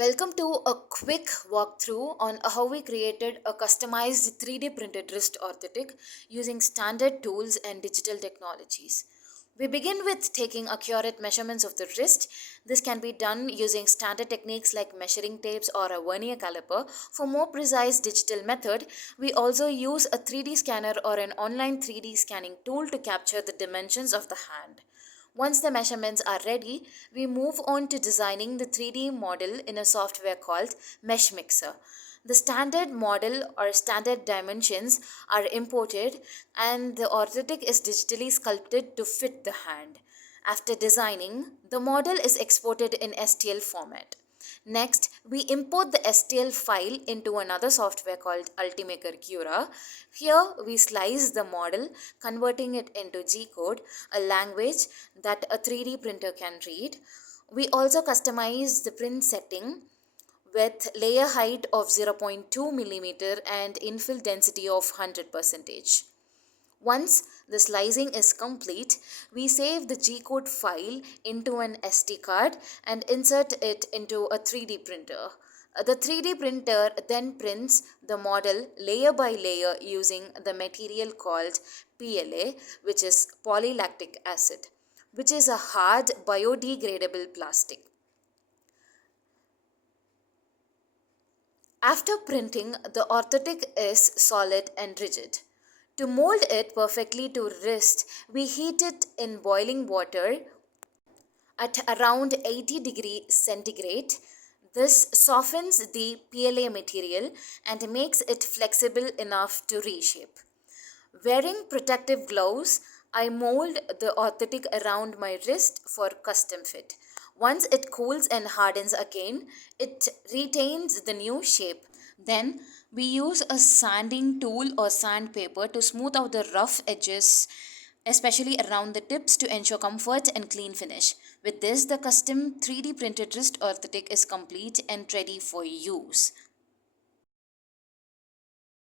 Welcome to a quick walkthrough on how we created a customized 3D printed wrist orthotic using standard tools and digital technologies. We begin with taking accurate measurements of the wrist. This can be done using standard techniques like measuring tapes or a vernier caliper. For more precise digital method, we also use a 3D scanner or an online 3D scanning tool to capture the dimensions of the hand. Once the measurements are ready, we move on to designing the 3D model in a software called Mesh Mixer. The standard model or standard dimensions are imported and the orthotic is digitally sculpted to fit the hand. After designing, the model is exported in STL format. Next, we import the STL file into another software called Ultimaker Cura. Here, we slice the model, converting it into G code, a language that a 3D printer can read. We also customize the print setting with layer height of 0.2 millimeter and infill density of 100%. Once the slicing is complete, we save the G-code file into an SD card and insert it into a 3D printer. The 3D printer then prints the model layer by layer using the material called PLA, which is polylactic acid, which is a hard biodegradable plastic. After printing, the orthotic is solid and rigid. To mold it perfectly to wrist, we heat it in boiling water at around 80 degrees centigrade. This softens the PLA material and makes it flexible enough to reshape. Wearing protective gloves, I mold the orthotic around my wrist for custom fit. Once it cools and hardens again, it retains the new shape. Then we use a sanding tool or sandpaper to smooth out the rough edges, especially around the tips to ensure comfort and clean finish. With this, the custom 3D printed wrist orthotic is complete and ready for use.